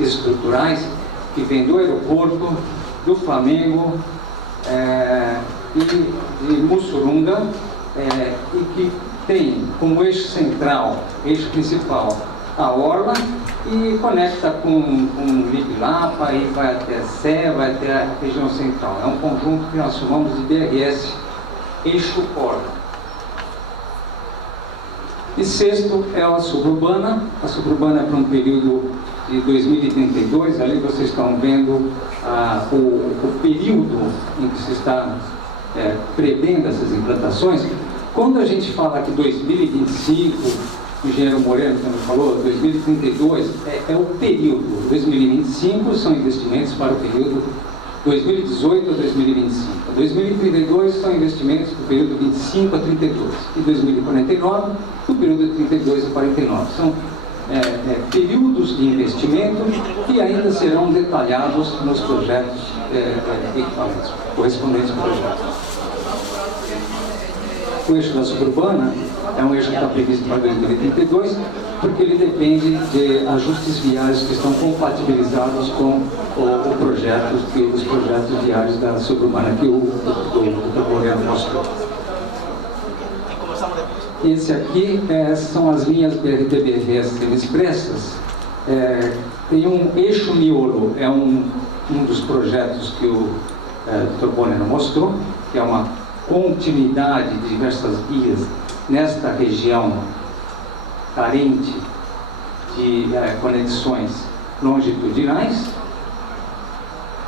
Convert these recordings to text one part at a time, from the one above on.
estruturais que vêm do aeroporto, do Flamengo e de Mussurunga, e que tem como eixo central, eixo principal, a orla, e conecta com Ibirapa e vai até Sé, vai até a região central. É um conjunto que nós chamamos de BRS Eixo Orla. E sexto é a suburbana. A suburbana é para um período de 2032. Ali vocês estão vendo o período em que se está prevendo essas implantações. Quando a gente fala que 2025, o engenheiro Moreno também falou, 2032 é o período. 2025 são investimentos para o período 2018 a 2025. 2032 são investimentos do período 25 a 32. E 2049, do período de 32 a 49. São períodos de investimento que ainda serão detalhados nos projetos equipamentos, correspondentes projetos. O eixo da suburbana é um eixo que está previsto para 2032, porque ele depende de ajustes viários que estão compatibilizados com os projetos viários da suburbana que o Moreno mostrou. Esse aqui são as linhas BRT-BRS semi-expressas. Tem um eixo miolo, é um dos projetos que o Dr. Moreno mostrou, que é uma continuidade de diversas vias nesta região carente de conexões longitudinais.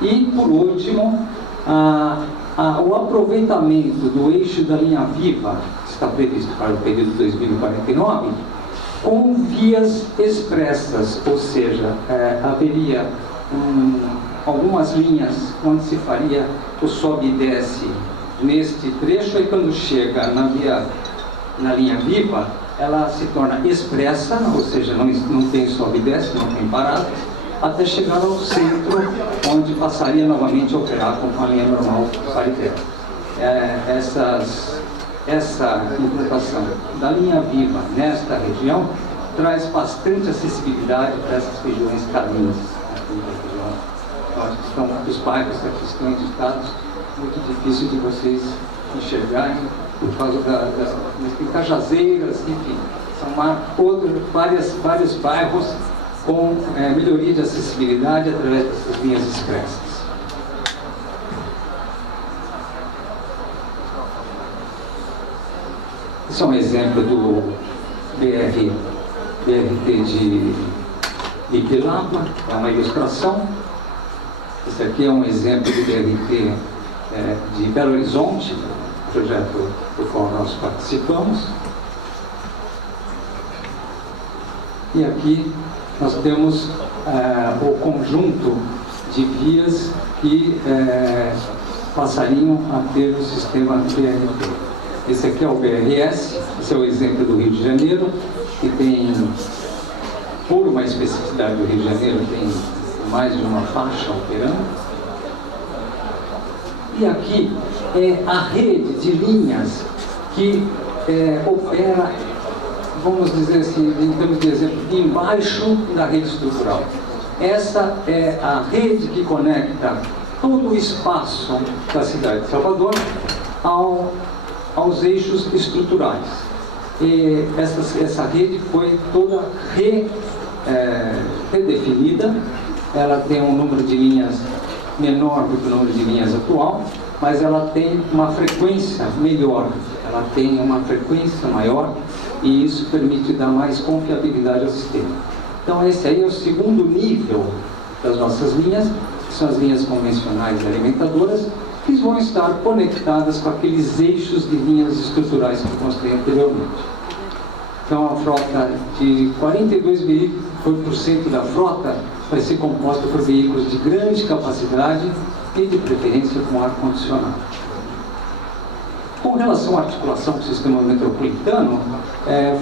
E, por último, o aproveitamento do eixo da linha viva, que está previsto para o período 2049, com vias expressas, ou seja, haveria algumas linhas onde se faria o sobe e desce neste trecho, e quando chega na linha viva, ela se torna expressa, ou seja, não tem sobe e desce, não tem parada, até chegar ao centro, onde passaria novamente a operar com a linha normal paritera. Essa implantação da linha viva nesta região traz bastante acessibilidade para essas regiões carentes, onde estão os bairros que estão editados, muito difícil de vocês enxergarem por causa das Cajazeiras, enfim, são vários bairros com melhoria de acessibilidade através dessas linhas expressas. Esse é um exemplo do BRT de Ibirapa, é uma ilustração. Esse aqui é um exemplo do BRT de Belo Horizonte, projeto do qual nós participamos. E aqui nós temos o conjunto de vias que passariam a ter o sistema BRT. Esse aqui é o BRS, esse é o exemplo do Rio de Janeiro, que tem, por uma especificidade do Rio de Janeiro, tem mais de uma faixa operando. E aqui é a rede de linhas que opera, vamos dizer assim, em termos de exemplo, embaixo da rede estrutural. Essa é a rede que conecta todo o espaço da cidade de Salvador aos eixos estruturais. E essa rede foi toda redefinida. Ela tem um número de linhas menor do que o número de linhas atual, mas ela tem uma frequência melhor, ela tem uma frequência maior, e isso permite dar mais confiabilidade ao sistema. Então esse aí é o segundo nível das nossas linhas, que são as linhas convencionais alimentadoras, que vão estar conectadas com aqueles eixos de linhas estruturais que eu mostrei anteriormente. Então a frota de 42% da frota vai ser composta por veículos de grande capacidade e de preferência com ar-condicionado. Com relação à articulação do sistema metropolitano,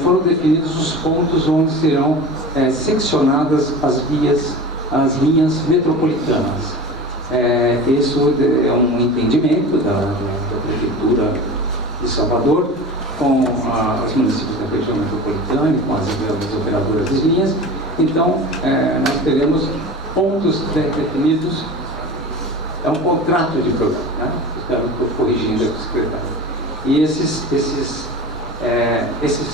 foram definidos os pontos onde serão seccionadas as linhas metropolitanas. Isso é um entendimento da Prefeitura de Salvador com os municípios da região metropolitana e com as operadoras de linhas. Então, nós teremos pontos pré-definidos, é um contrato de programa, né? Espero que eu estou corrigindo aqui o secretário. E esses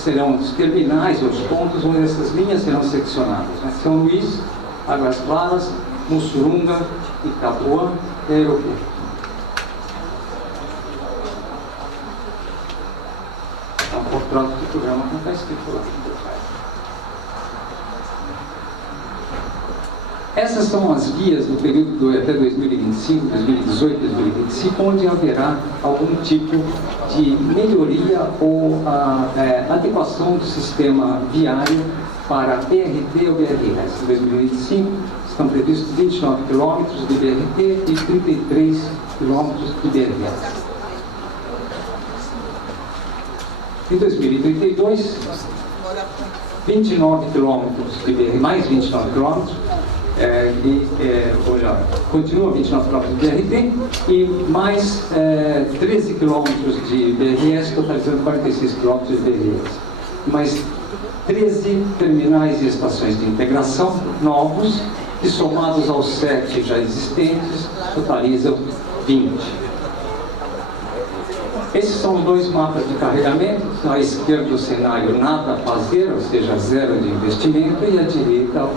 serão os terminais, os pontos onde essas linhas serão seccionadas, né? São Luís, Águas Claras, Mussurunga, Itapuã e Aeroporto. É um contrato de programa que não está escrito lá. Essas são as guias do período até 2025, 2018, 2025, onde haverá algum tipo de melhoria ou adequação do sistema viário para BRT ou BRS. Em 2025, estão previstos 29 quilômetros de BRT e 33 quilômetros de BRS. Em 2032, 29 quilômetros de BRT, mais 29 quilômetros, continua 29 km de BRT e mais 13 km de BRS, totalizando 46 km de BRS. Mais 13 terminais e estações de integração novos, que somados aos 7 já existentes, totalizam 20. Esses são os dois mapas de carregamento. À esquerda o cenário nada a fazer, ou seja, zero de investimento, e à direita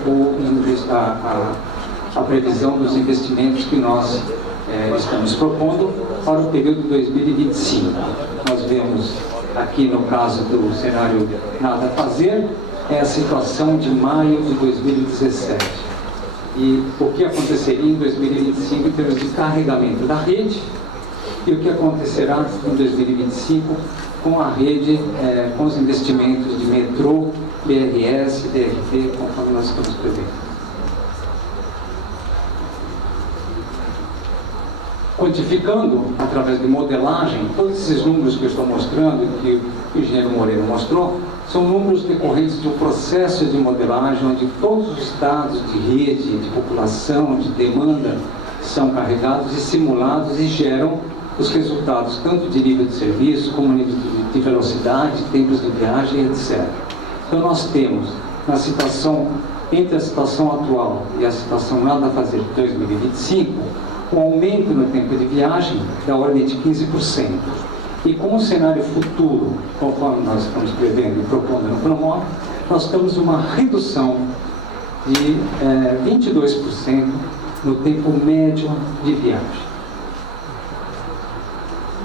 a previsão dos investimentos que nós estamos propondo para o período 2025. Nós vemos aqui no caso do cenário nada a fazer, é a situação de maio de 2017. E o que aconteceria em 2025 em termos de carregamento da rede, e o que acontecerá em 2025 com a rede, com os investimentos de metrô, BRS, BRT, conforme nós estamos prevendo. Quantificando, através de modelagem, todos esses números que eu estou mostrando, que o engenheiro Moreira mostrou, são números decorrentes de um processo de modelagem onde todos os dados de rede, de população, de demanda são carregados e simulados e geram os resultados, tanto de nível de serviço, como nível de velocidade, tempos de viagem, etc. Então nós temos, na situação, entre a situação atual e a situação nada a fazer de 2025, um aumento no tempo de viagem da ordem de 15%. E com o cenário futuro, conforme nós estamos prevendo e propondo no Promove, nós temos uma redução de 22% no tempo médio de viagem.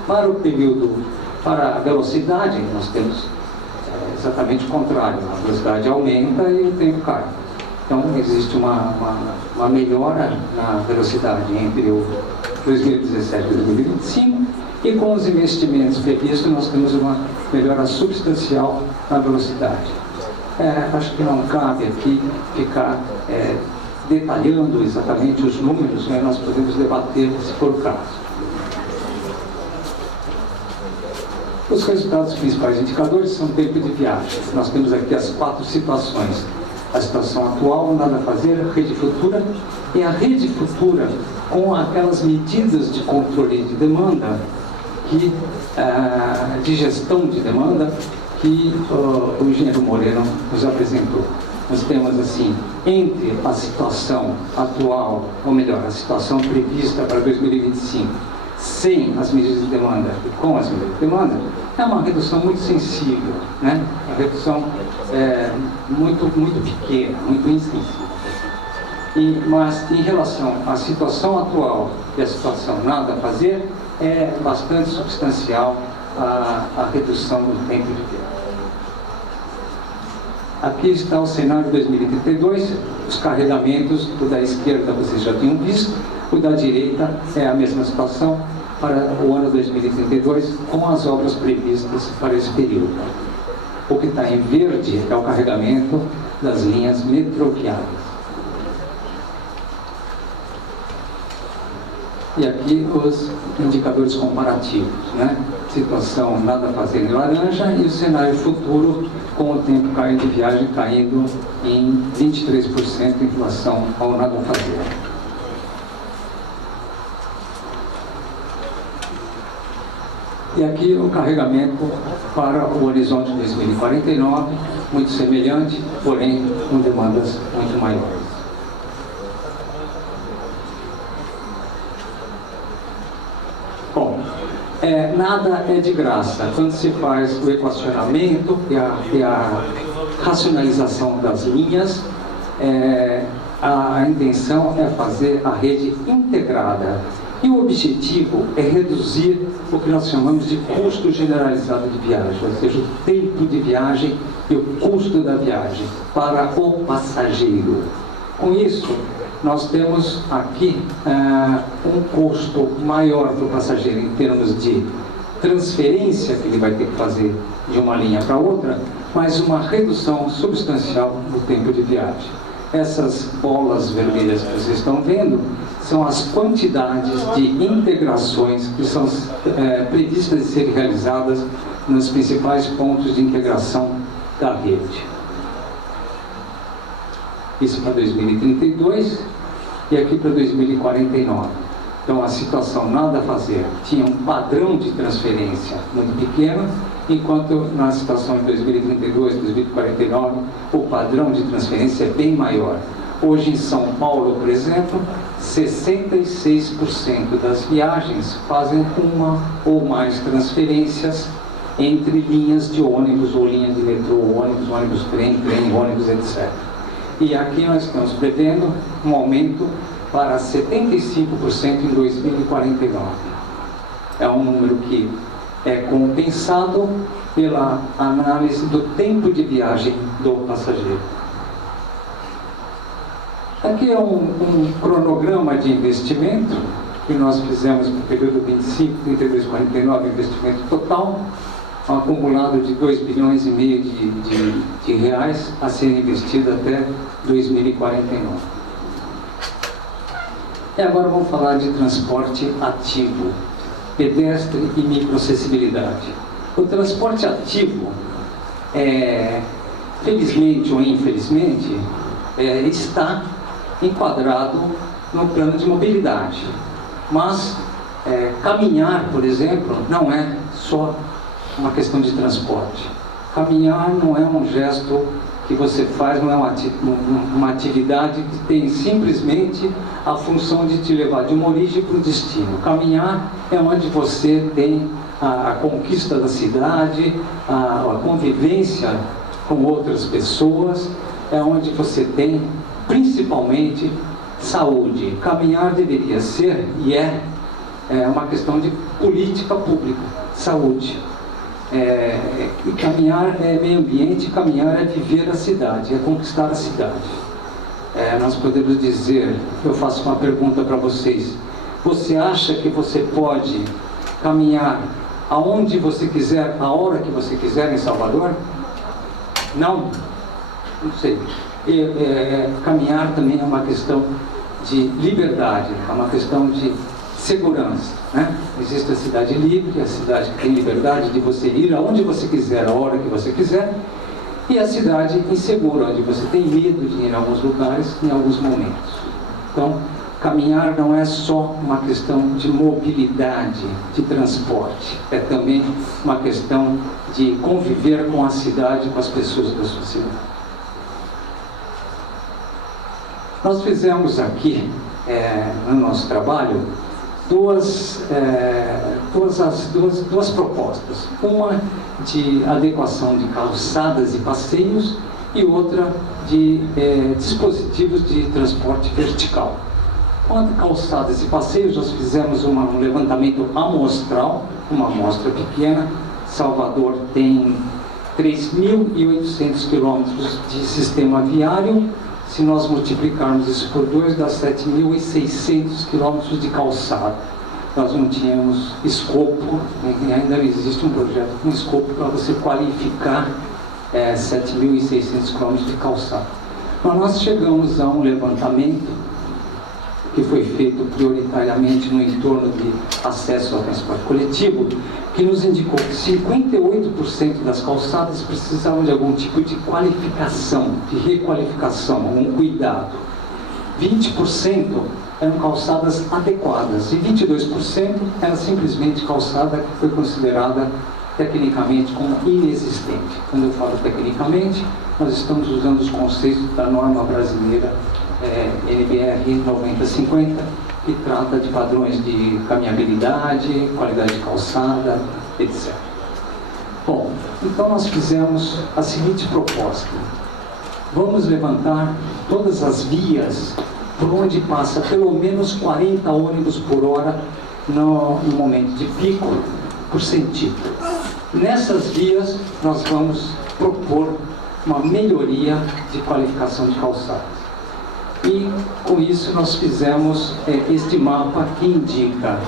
Para o período, para a velocidade, nós temos exatamente o contrário. A velocidade aumenta e o tempo cai. Então, existe uma melhora na velocidade entre o 2017 e 2025, e com os investimentos previstos, nós temos uma melhora substancial na velocidade. Acho que não cabe aqui ficar detalhando exatamente os números, né? Nós podemos debater se for o caso. Os resultados principais indicadores são tempo de viagem. Nós temos aqui as 4 situações. A situação atual, nada a fazer, a rede futura, e a rede futura com aquelas medidas de controle de demanda, de gestão de demanda, que o engenheiro Moreira nos apresentou. Nós temos assim, entre a situação atual, ou melhor, a situação prevista para 2025, sem as medidas de demanda e com as medidas de demanda, é uma redução muito sensível, né? Uma redução muito pequena, muito insensível. Mas em relação à situação atual e à situação nada a fazer, é bastante substancial a redução do tempo de viagem. Aqui está o cenário 2032, os carregamentos, o da esquerda vocês já tinham visto, o da direita é a mesma situação para o ano 2032, com as obras previstas para esse período. O que está em verde é o carregamento das linhas metroviárias. E aqui os indicadores comparativos, né? Situação nada a fazer em laranja e o cenário futuro com o tempo de viagem caindo em 23% em relação ao nada a fazer. E aqui o carregamento para o horizonte 2049, muito semelhante, porém com demandas muito maiores. Bom, nada é de graça. Quando se faz o equacionamento e a racionalização das linhas, a intenção é fazer a rede integrada. E o objetivo é reduzir o que nós chamamos de custo generalizado de viagem, ou seja, o tempo de viagem e o custo da viagem para o passageiro. Com isso, nós temos aqui um custo maior para o passageiro em termos de transferência que ele vai ter que fazer de uma linha para outra, mas uma redução substancial do tempo de viagem. Essas bolas vermelhas que vocês estão vendo são as quantidades de integrações que são previstas de serem realizadas nos principais pontos de integração da rede. Isso para 2032 e aqui para 2049. Então a situação nada a fazer. Tinha um padrão de transferência muito pequeno, enquanto na situação de 2032, 2049, o padrão de transferência é bem maior. Hoje em São Paulo, por exemplo, 66% das viagens fazem uma ou mais transferências entre linhas de ônibus ou linhas de metrô, ônibus, trem, ônibus, etc. E aqui nós estamos prevendo um aumento para 75% em 2049. É um número que é compensado pela análise do tempo de viagem do passageiro. Aqui é um cronograma de investimento que nós fizemos no período 25, 32, 49, investimento total, um acumulado de 2,5 bilhões de reais a ser investido até 2049. E agora vamos falar de transporte ativo, pedestre e microacessibilidade. O transporte ativo, felizmente ou infelizmente, está enquadrado no plano de mobilidade. Mas caminhar, por exemplo, não é só uma questão de transporte. Caminhar não é um gesto que você faz, não é uma atividade que tem simplesmente a função de te levar de uma origem para o destino. Caminhar é onde você tem a conquista da cidade, a convivência com outras pessoas, é onde você tem principalmente saúde. Caminhar deveria ser e é uma questão de política pública, saúde. E caminhar é meio ambiente, caminhar é viver a cidade, é conquistar a cidade. Nós podemos dizer, eu faço uma pergunta para vocês: você acha que você pode caminhar aonde você quiser, a hora que você quiser em Salvador? Não? Não sei. Caminhar também é uma questão de liberdade, é uma questão de segurança, né? Existe a cidade livre, a cidade que tem liberdade de você ir aonde você quiser, a hora que você quiser, e a cidade insegura, onde você tem medo de ir em alguns lugares, em alguns momentos. Então, caminhar não é só uma questão de mobilidade, de transporte, é também uma questão de conviver com a cidade, com as pessoas da sua cidade. Nós fizemos aqui, no nosso trabalho, duas propostas. Uma de adequação de calçadas e passeios e outra de dispositivos de transporte vertical. Quanto a calçadas e passeios, nós fizemos um levantamento amostral, uma amostra pequena. Salvador tem 3.800 quilômetros de sistema viário. Se nós multiplicarmos isso por 2, dá 7.600 quilômetros de calçada. Nós não tínhamos escopo, ainda não existe um projeto com escopo para você qualificar 7.600 quilômetros de calçada. Mas nós chegamos a um levantamento que foi feito prioritariamente no entorno de acesso ao transporte coletivo, que nos indicou que 58% das calçadas precisavam de algum tipo de qualificação, de requalificação, algum cuidado. 20% eram calçadas adequadas e 22% era simplesmente calçada que foi considerada tecnicamente como inexistente. Quando eu falo tecnicamente, nós estamos usando os conceitos da norma brasileira NBR 9050, que trata de padrões de caminhabilidade, qualidade de calçada, etc. Bom, então nós fizemos a seguinte proposta: vamos levantar todas as vias por onde passa pelo menos 40 ônibus por hora no momento de pico por sentido. Nessas vias nós vamos propor uma melhoria de qualificação de calçadas. E com isso nós fizemos este mapa que indica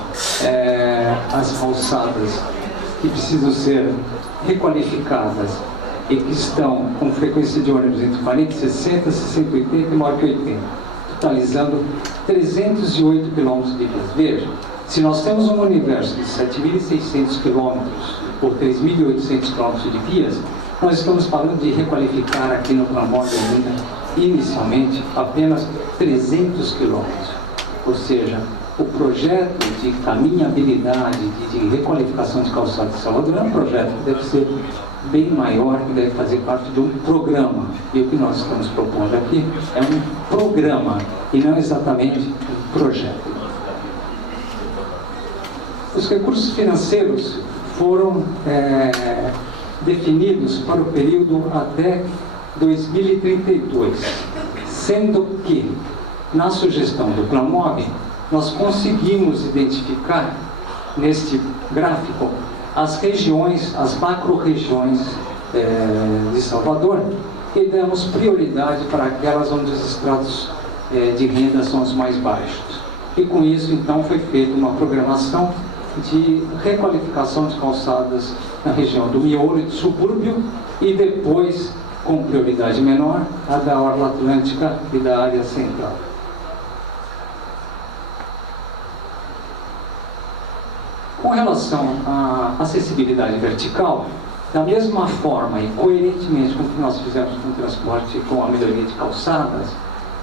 as calçadas que precisam ser requalificadas e que estão com frequência de ônibus entre 40, 60, 60, 80 e maior que 80, totalizando 308 km de vias. Veja, se nós temos um universo de 7.600 km ou 3.800 km de vias, nós estamos falando de requalificar aqui no Planmob ainda, inicialmente, apenas 300 km. Ou seja, o projeto de caminhabilidade, de requalificação de calçada de Salvador é um projeto que deve ser bem maior, que deve fazer parte de um programa. E o que nós estamos propondo aqui é um programa e não exatamente um projeto. Os recursos financeiros foram definidos para o período até 2032, sendo que, na sugestão do Planmob, nós conseguimos identificar, neste gráfico, as regiões, as macro-regiões de Salvador, e damos prioridade para aquelas onde os estratos de renda são os mais baixos. E com isso, então, foi feita uma programação de requalificação de calçadas na região do miolo e do subúrbio, e depois, com prioridade menor, a da orla atlântica e da área central. Com relação à acessibilidade vertical, da mesma forma e coerentemente com o que nós fizemos com o transporte e com a melhoria de calçadas,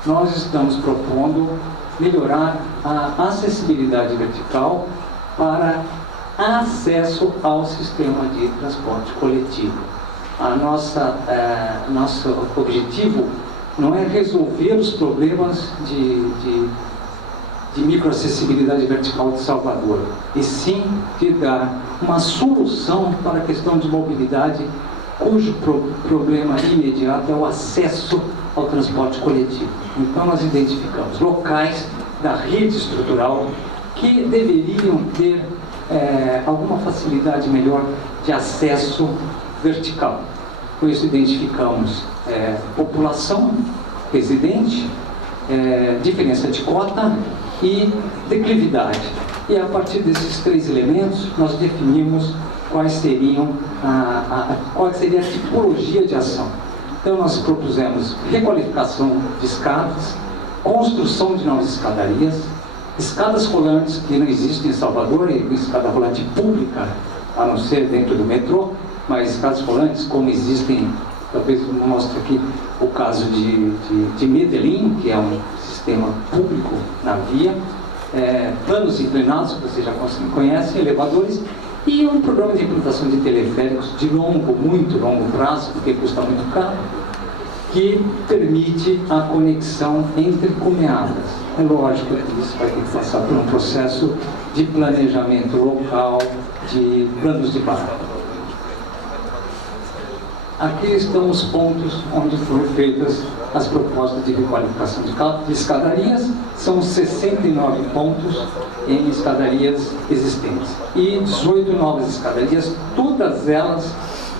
nós estamos propondo melhorar a acessibilidade vertical para acesso ao sistema de transporte coletivo. Nosso objetivo não é resolver os problemas de microacessibilidade vertical de Salvador, e sim de dar uma solução para a questão de mobilidade, cujo problema imediato é o acesso ao transporte coletivo. Então nós identificamos locais da rede estrutural que deveriam ter alguma facilidade melhor de acesso vertical. Por isso identificamos população residente, diferença de cota e declividade. E a partir desses três elementos nós definimos qual seria a tipologia de ação. Então nós propusemos requalificação de escadas, construção de novas escadarias, escadas rolantes que não existem em Salvador, e escada rolante pública, a não ser dentro do metrô, mas escadas rolantes como existem, talvez eu mostre aqui o caso de Medellín, que é um sistema público na via, planos inclinados, que você já conhece, elevadores, e um programa de implantação de teleféricos de muito longo prazo, porque custa muito caro, que permite a conexão entre cumeadas. É lógico que isso vai ter que passar por um processo de planejamento local, de planos de bairro. Aqui estão os pontos onde foram feitas as propostas de requalificação de escadarias. São 69 pontos em escadarias existentes e 18 novas escadarias, todas elas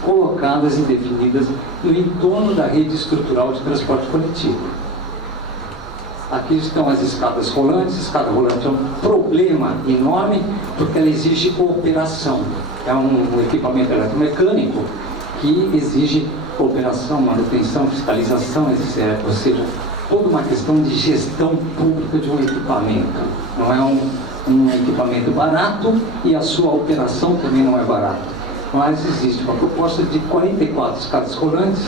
colocadas e definidas no entorno da rede estrutural de transporte coletivo. Aqui estão as escadas rolantes. A escada rolante é um problema enorme porque ela exige cooperação. É um equipamento eletromecânico que exige cooperação, manutenção, fiscalização, etc. Ou seja, toda uma questão de gestão pública de um equipamento. Não é um equipamento barato e a sua operação também não é barata. Mas existe uma proposta de 44 escadas rolantes,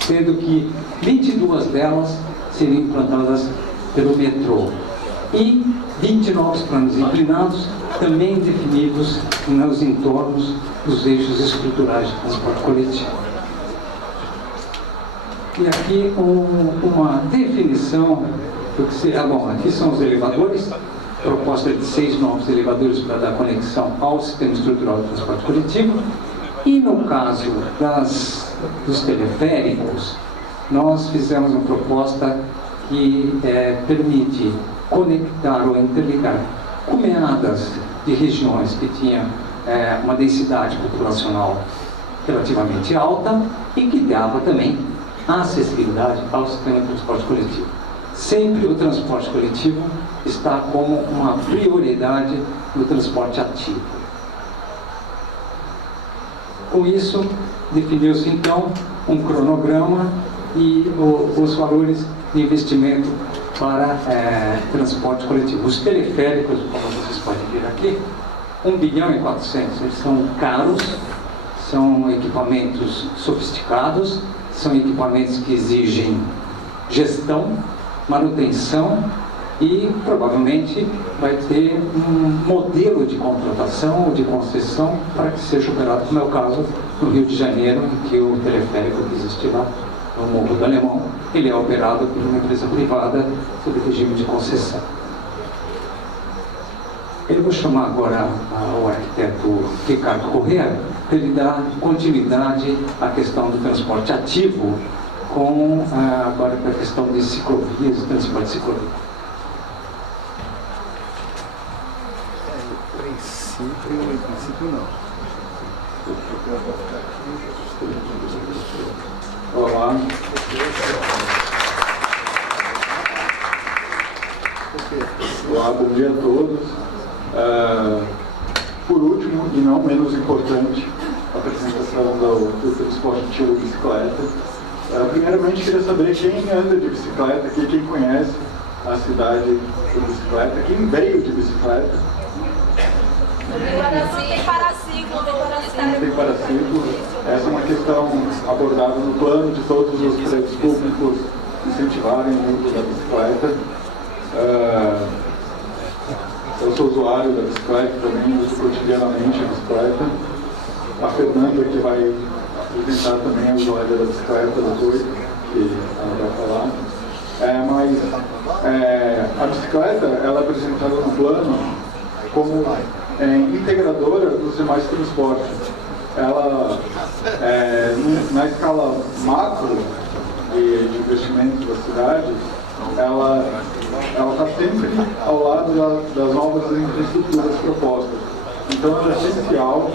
sendo que 22 delas seriam implantadas pelo metrô. E 20 novos planos inclinados, também definidos nos entornos dos eixos estruturais de transporte coletivo. E aqui uma definição do que seria, bom, aqui são os elevadores, proposta de 6 novos elevadores para dar conexão ao sistema estrutural de transporte coletivo. E no caso dos teleféricos, nós fizemos uma proposta que permite conectar ou interligar comeadas de regiões que tinham uma densidade populacional relativamente alta e que dava também acessibilidade ao sistema de transporte coletivo. Sempre o transporte coletivo está como uma prioridade no transporte ativo. Com isso, definiu-se então um cronograma e os valores de investimento para transporte coletivo. Os teleféricos, como vocês podem ver aqui, 1 bilhão e 400, eles são caros, são equipamentos sofisticados, são equipamentos que exigem gestão, manutenção e provavelmente vai ter um modelo de contratação ou de concessão para que seja operado, como é o caso no Rio de Janeiro, em que o teleférico que existe lá, no Morro do Alemão, ele é operado por uma empresa privada sob regime de concessão. Eu vou chamar agora o arquiteto Ricardo Corrêa para ele dar continuidade à questão do transporte ativo com agora a questão de ciclovias e transporte ciclovia. Em princípio não. Olá. Olá, bom dia a todos. Por último, e não menos importante, a apresentação do transporte ativo de bicicleta. Primeiramente, queria saber quem anda de bicicleta aqui, quem conhece a cidade de bicicleta, quem veio de bicicleta. Tem paraciclo. Essa é uma questão abordada no plano de todos os prédios públicos incentivarem o uso da bicicleta. Eu sou usuário da bicicleta também, uso cotidianamente a bicicleta. A Fernanda, que vai apresentar também a usuária da bicicleta depois, que ela vai falar. Mas a bicicleta ela é apresentada no plano como integradora dos demais transportes. Ela, na escala macro de investimentos da cidade, ela está sempre ao lado das novas infraestruturas propostas. Então, ela é essencial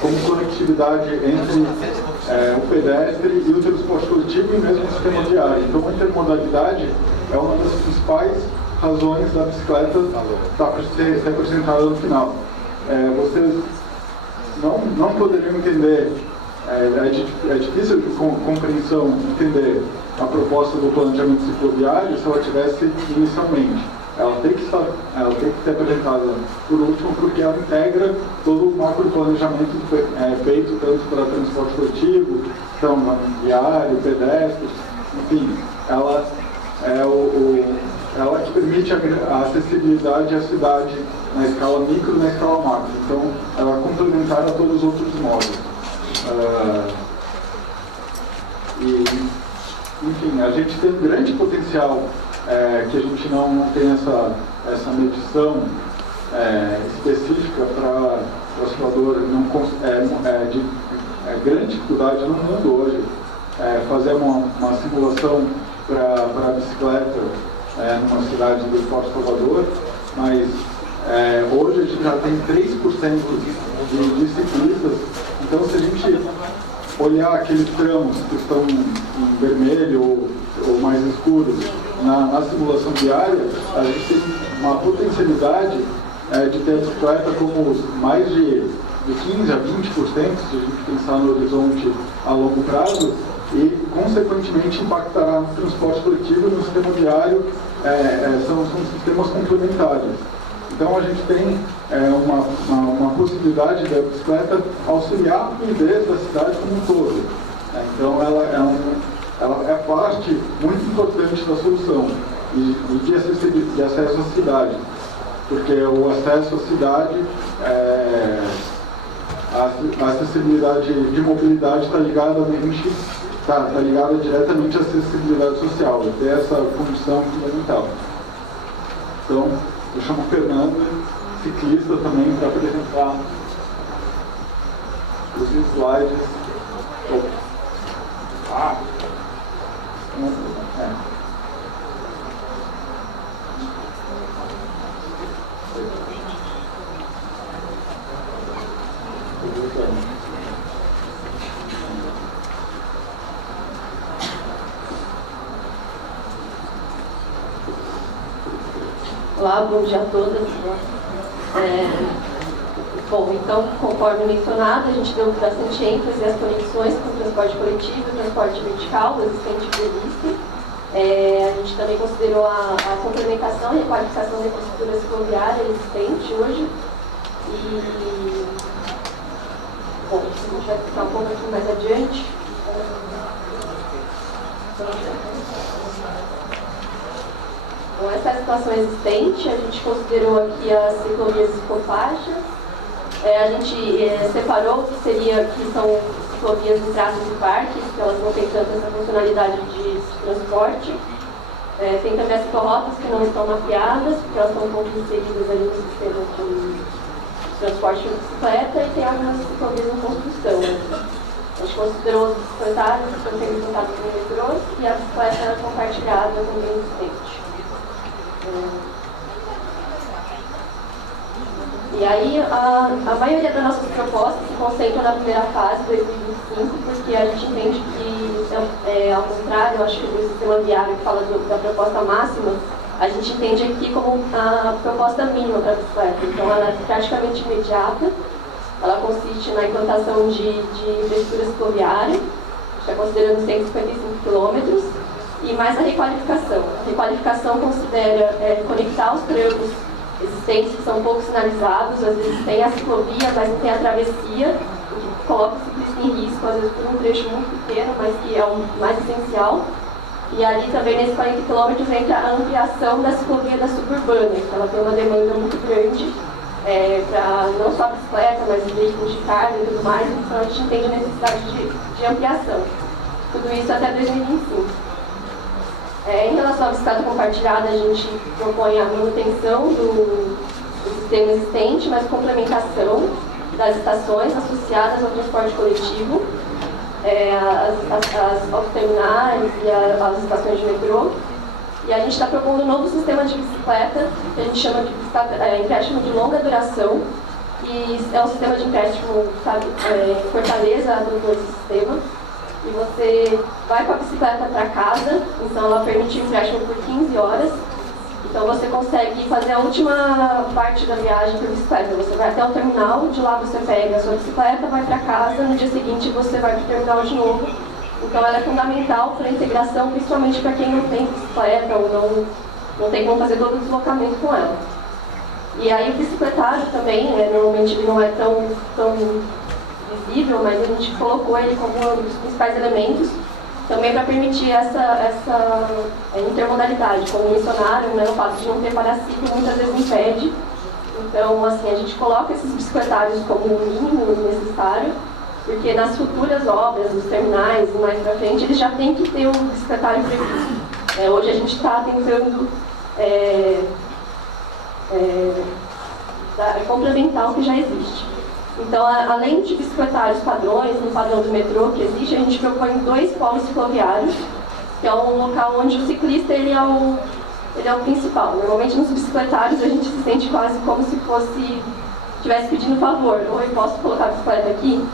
como conectividade entre o pedestre e o transporte coletivo e mesmo o sistema viário. Então, a intermodalidade é uma das principais razões da bicicleta estar representada no final. Vocês não poderiam entender, é difícil de compreensão entender a proposta do planejamento cicloviário se ela tivesse inicialmente. Ela tem que ser apresentada por último, porque ela integra todo o macroplanejamento feito tanto para transporte coletivo, então viário, pedestres, enfim, ela que permite a acessibilidade à cidade na escala micro e na escala macro. Então, ela é complementar a todos os outros modos. Enfim, a gente tem um grande potencial que a gente não tem essa medição específica para o circulador. Grande dificuldade no mundo hoje fazer uma simulação para a bicicleta numa cidade do Porto Salvador, mas hoje a gente já tem 3% de ciclistas. Então, se a gente olhar aqueles tramos que estão em vermelho ou mais escuros na simulação diária, a gente tem uma potencialidade de ter a bicicleta como mais de 15% a 20%, se a gente pensar no horizonte a longo prazo, e consequentemente impactará no transporte coletivo e no sistema viário. São sistemas complementares. Então a gente tem uma possibilidade da bicicleta auxiliar a fluidez da cidade como um todo. Então ela é parte muito importante da solução e de acesso à cidade, porque o acesso à cidade, a acessibilidade de mobilidade está ligada diretamente à acessibilidade social, e ter essa condição fundamental. Então, eu chamo o Fernando, ciclista também, para apresentar os slides. Olá, bom dia a todas. Bom, então, conforme mencionado, a gente deu bastante ênfase às conexões com o transporte coletivo e o transporte vertical do existente previsto. A gente também considerou a complementação e a qualificação da infraestrutura ferroviária existente hoje. E, bom, a gente vai ficar um pouco aqui mais adiante. Então, essa é a situação existente. A gente considerou aqui as ciclovias de ciclofaixa. A gente separou que são ciclovias em traços de parques, que elas não têm tanto essa funcionalidade de transporte. Tem também as ciclorotas que não estão mapeadas, porque elas estão um pouco inseridas ali no sistema de transporte de bicicleta, e tem algumas ciclovias em construção. A gente considerou os bicicletários que estão sendo implantados no metrô e a bicicleta compartilhada também existente. E aí, a maioria das nossas propostas se concentra na primeira fase, 2025, porque a gente entende que, ao contrário, eu acho que do sistema viário que fala da proposta máxima, a gente entende aqui como a proposta mínima para a bicicleta. Então, ela é praticamente imediata, ela consiste na implantação de infraestrutura cicloviária, está considerando 155 quilômetros, e mais a requalificação. A requalificação considera conectar os tramos existentes que são pouco sinalizados, às vezes tem a ciclovia, mas não tem a travessia, o que coloca o ciclista em risco, às vezes por um trecho muito pequeno, mas que é o mais essencial. E ali também, nesses 40 quilômetros, entra a ampliação da ciclovia da suburbana, que ela tem uma demanda muito grande para não só a bicicleta, mas veículos de carga e tudo mais, então a gente entende a necessidade de ampliação. Tudo isso até 2025. Em relação à bicicleta compartilhada, a gente propõe a manutenção do sistema existente, mas complementação das estações associadas ao transporte coletivo, as autoterminais e as estações de metrô. E a gente está propondo um novo sistema de bicicleta, que a gente chama de empréstimo de longa duração. E é um sistema de empréstimo, Fortaleza adotou esse sistema. E você vai com a bicicleta para casa, então ela permite o empréstimo por 15 horas. Então você consegue fazer a última parte da viagem por bicicleta. Você vai até o terminal, de lá você pega a sua bicicleta, vai para casa, no dia seguinte você vai para o terminal de novo. Então ela é fundamental para a integração, principalmente para quem não tem bicicleta ou não tem como fazer todo o deslocamento com ela. E aí o bicicletário também, normalmente ele não é tão visível, mas a gente colocou ele como um dos principais elementos também para permitir essa intermodalidade. Como mencionaram, o fato de não ter paraciclo muitas vezes impede. Então, assim, a gente coloca esses bicicletários como o mínimo necessário, porque nas futuras obras, nos terminais e mais para frente, eles já têm que ter um bicicletário previsto. Hoje a gente está tentando complementar o que já existe. Então, além de bicicletários padrões, no padrão do metrô que existe, a gente propõe 2 polos cicloviários, que é um local onde o ciclista ele é o principal. Normalmente nos bicicletários a gente se sente quase como se estivesse pedindo favor. Oi, posso colocar a bicicleta aqui?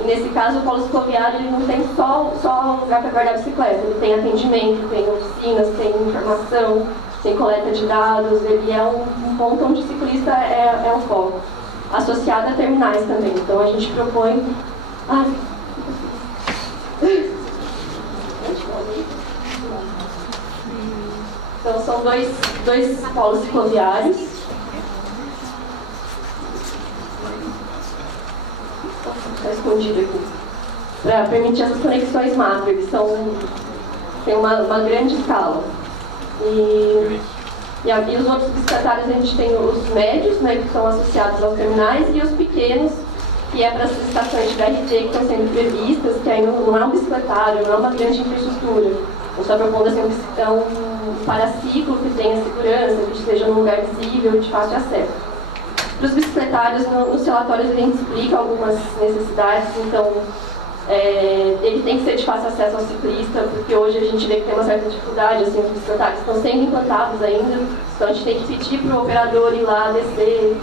E nesse caso o polo cicloviário ele não tem só lugar para guardar a bicicleta, ele tem atendimento, tem oficinas, tem informação, tem coleta de dados, ele é um ponto onde o ciclista é o foco. Associado a terminais também. Então a gente propõe. Então são dois polos cicloviários. Está escondido aqui. Para permitir essas conexões macro. Eles têm uma grande escala. E aqui os outros bicicletários a gente tem os médios, que são associados aos terminais, e os pequenos, que é para as estações de BRT que estão sendo previstas, que aí não é um bicicletário, não é uma grande infraestrutura. A gente está propondo assim, paraciclo que tenha segurança, que esteja num lugar visível e de fácil acesso. Para os bicicletários, nos relatórios a gente explica algumas necessidades, então ele tem que ser de fácil acesso ao ciclista, porque hoje a gente vê que tem uma certa dificuldade, assim, os bicicletários estão sendo implantados ainda, então a gente tem que pedir para o operador ir lá, descer,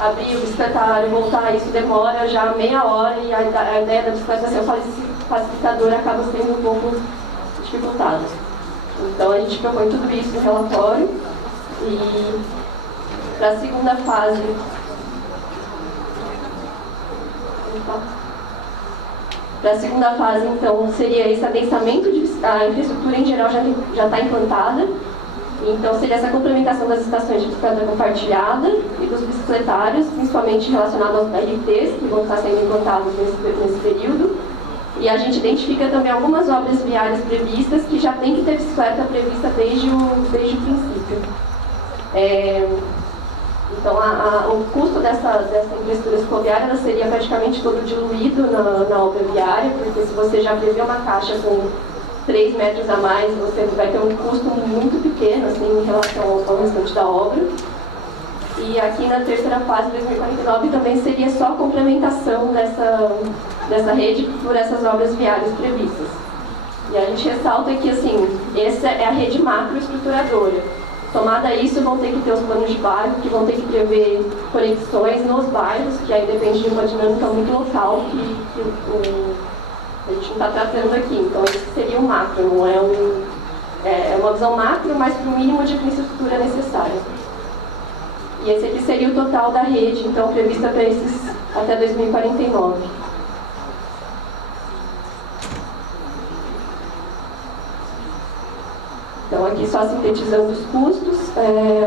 abrir o bicicletário, voltar, isso demora já meia hora e a ideia da bicicleta ser facilitador acaba sendo um pouco dificultada. Então a gente propõe tudo isso no relatório e para a segunda fase, então, seria esse adensamento a infraestrutura em geral já está implantada. Então, seria essa complementação das estações de bicicleta compartilhada e dos bicicletários, principalmente relacionado aos BRTs, que vão estar sendo implantados nesse período. E a gente identifica também algumas obras viárias previstas que já tem que ter bicicleta prevista desde o princípio. Então, o custo dessa infraestrutura cicloviária ela seria praticamente todo diluído na obra viária, porque se você já prevê uma caixa com 3 metros a mais, você vai ter um custo muito pequeno assim, em relação ao restante da obra. E aqui na terceira fase, 2049, também seria só a complementação dessa rede por essas obras viárias previstas. E a gente ressalta que, assim, essa é a rede macroestruturadora. Somada a isso, vão ter que ter os planos de bairro, que vão ter que prever conexões nos bairros, que aí depende de uma dinâmica muito local que a gente não está tratando aqui. Então, esse seria o macro, não é uma visão macro, mas para o mínimo de infraestrutura necessária. E esse aqui seria o total da rede, então, prevista para esses até 2049. Então, aqui só sintetizando os custos.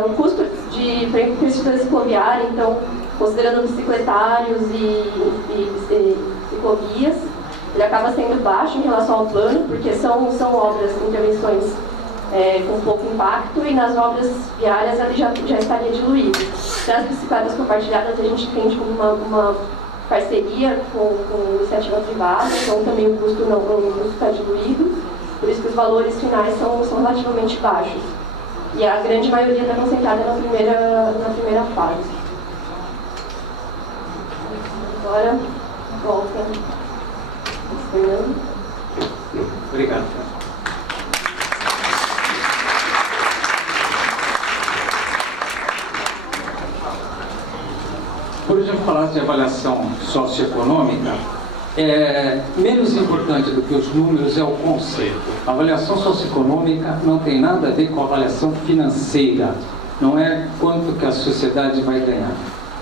O custo de infraestrutura cicloviária, então, considerando bicicletários e ciclovias, ele acaba sendo baixo em relação ao plano, porque são obras, intervenções com pouco impacto, e nas obras viárias ele já estaria diluído. Para as bicicletas compartilhadas, a gente entende como uma parceria com iniciativa privada, então também o custo está diluído. Por isso que os valores finais são relativamente baixos. E a grande maioria está concentrada na primeira fase. Agora, volta. Fernando. Obrigado. Por exemplo, falar de avaliação socioeconômica, menos importante do que os números é o conceito. A avaliação socioeconômica não tem nada a ver com a avaliação financeira, não é quanto que a sociedade vai ganhar.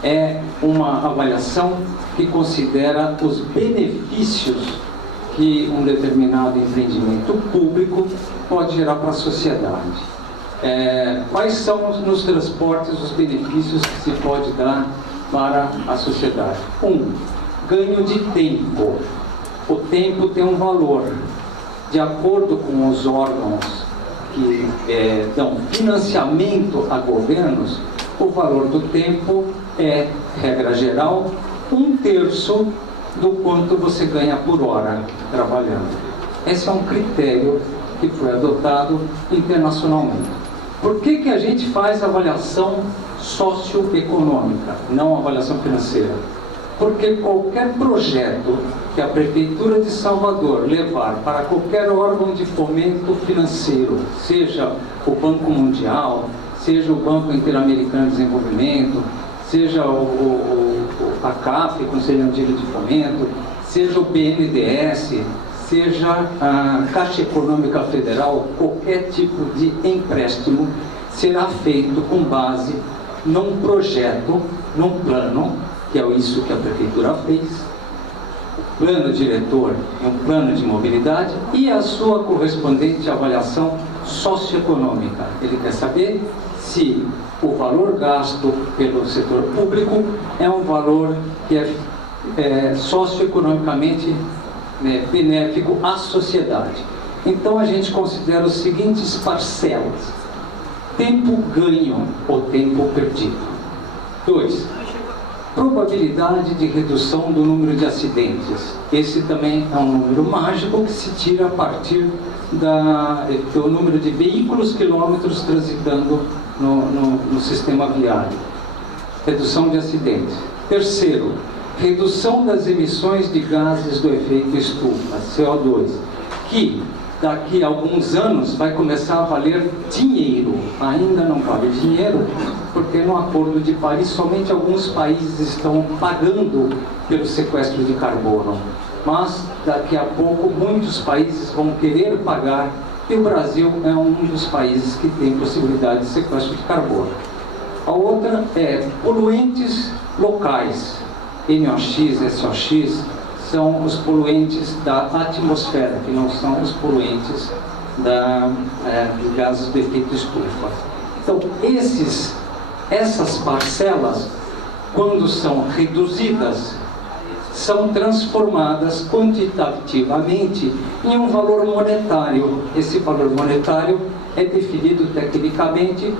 É uma avaliação que considera os benefícios que um determinado empreendimento público pode gerar para a sociedade. Quais são nos transportes os benefícios que se pode dar para a sociedade? Ganho de tempo. O tempo tem um valor. De acordo com os órgãos que dão financiamento a governos, o valor do tempo é, regra geral, 1/3 do quanto você ganha por hora trabalhando. Esse é um critério que foi adotado internacionalmente. Por que a gente faz avaliação socioeconômica, não avaliação financeira? Porque qualquer projeto que a Prefeitura de Salvador levar para qualquer órgão de fomento financeiro, seja o Banco Mundial, seja o Banco Interamericano de Desenvolvimento, seja a CAF, Conselho Antigo de Fomento, seja o BNDES, seja a Caixa Econômica Federal, qualquer tipo de empréstimo será feito com base num projeto, num plano, que é isso que a Prefeitura fez, plano diretor e um plano de mobilidade e a sua correspondente avaliação socioeconômica. Ele quer saber se o valor gasto pelo setor público é um valor que é socioeconomicamente benéfico à sociedade. Então a gente considera os seguintes parcelas: tempo ganho ou tempo perdido. 2. Probabilidade de redução do número de acidentes. Esse também é um número mágico que se tira a partir do número de veículos quilômetros transitando no sistema viário. Redução de acidentes. Terceiro, redução das emissões de gases do efeito estufa, CO2, que daqui a alguns anos vai começar a valer dinheiro. Ainda não vale dinheiro, porque no Acordo de Paris somente alguns países estão pagando pelo sequestro de carbono. Mas daqui a pouco muitos países vão querer pagar, e o Brasil é um dos países que tem possibilidade de sequestro de carbono. A outra é poluentes locais, NOx, SOx, são os poluentes da atmosfera, que não são os poluentes de gases de efeito estufa. Então, essas parcelas, quando são reduzidas, são transformadas quantitativamente em um valor monetário. Esse valor monetário é definido tecnicamente,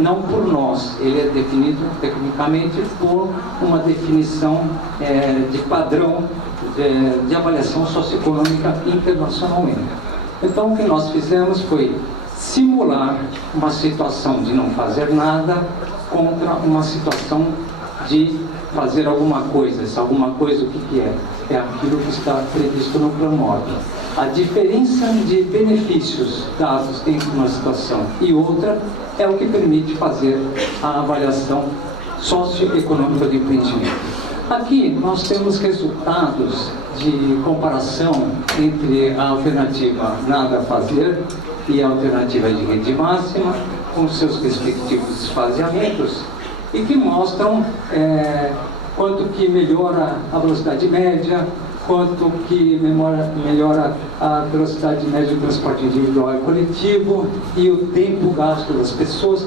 não por nós, ele é definido tecnicamente por uma definição de padrão de avaliação socioeconômica internacionalmente. Então, o que nós fizemos foi simular uma situação de não fazer nada contra uma situação de fazer alguma coisa. Essa alguma coisa, o que é? É aquilo que está previsto no PRAMOB. A diferença de benefícios dados entre uma situação e outra é o que permite fazer a avaliação socioeconômica do empreendimento. Aqui nós temos resultados de comparação entre a alternativa nada a fazer e a alternativa de rede máxima, com seus respectivos esvaziamentos, e que mostram quanto que melhora a velocidade média, quanto que melhora a velocidade média do transporte individual e coletivo e o tempo gasto das pessoas.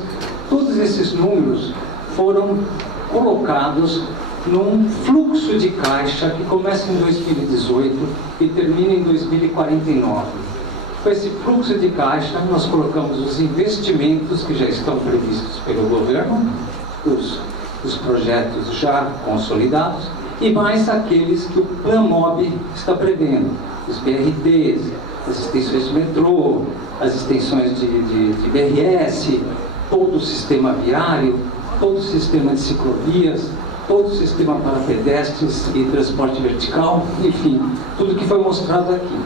Todos esses números foram colocados num fluxo de caixa que começa em 2018 e termina em 2049. Com esse fluxo de caixa, nós colocamos os investimentos que já estão previstos pelo governo, os projetos já consolidados, e mais aqueles que o PRAMOB está prevendo, os BRTs, as extensões de metrô, as extensões de BRS, todo o sistema viário, todo o sistema de ciclovias, todo o sistema para pedestres e transporte vertical, enfim, tudo que foi mostrado aqui.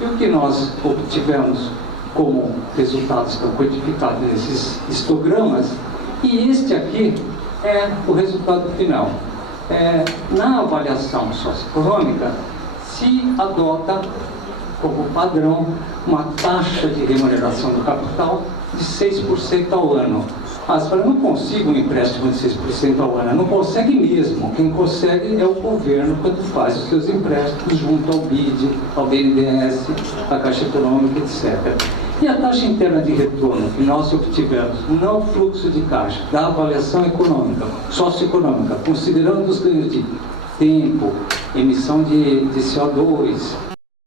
E o que nós obtivemos como resultados estão codificados nesses histogramas, e este aqui é o resultado final. Na avaliação socioeconômica, se adota como padrão uma taxa de remuneração do capital de 6% ao ano. Mas eu não consigo um empréstimo de 6% ao ano, não consegue mesmo. Quem consegue é o governo quando faz os seus empréstimos junto ao BID, ao BNDES, à Caixa Econômica, etc. E a taxa interna de retorno que nós obtivemos no fluxo de caixa da avaliação econômica, socioeconômica, considerando os ganhos de tempo, emissão de CO2,